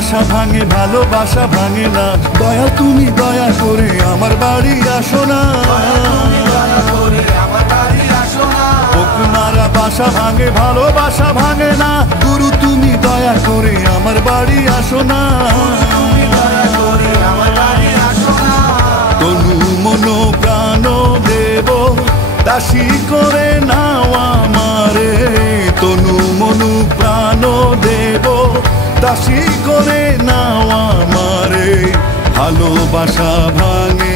আশা ভাঙে ভালোবাসা ভাঙে না, দয়া তুমি দয়া করে আমার বাড়ি আসো না। বুক মারা বাসা ভাঙে ভালোবাসা ভাঙে না, গুরু তুমি দয়া করে আমার বাড়ি আসো না। তনু মনো প্রাণ দেব দাসী করে নাও আমারে, তনু মনু প্রাণ দেব দাসী করে নাও আমারে। ভালোবাসা ভাঙে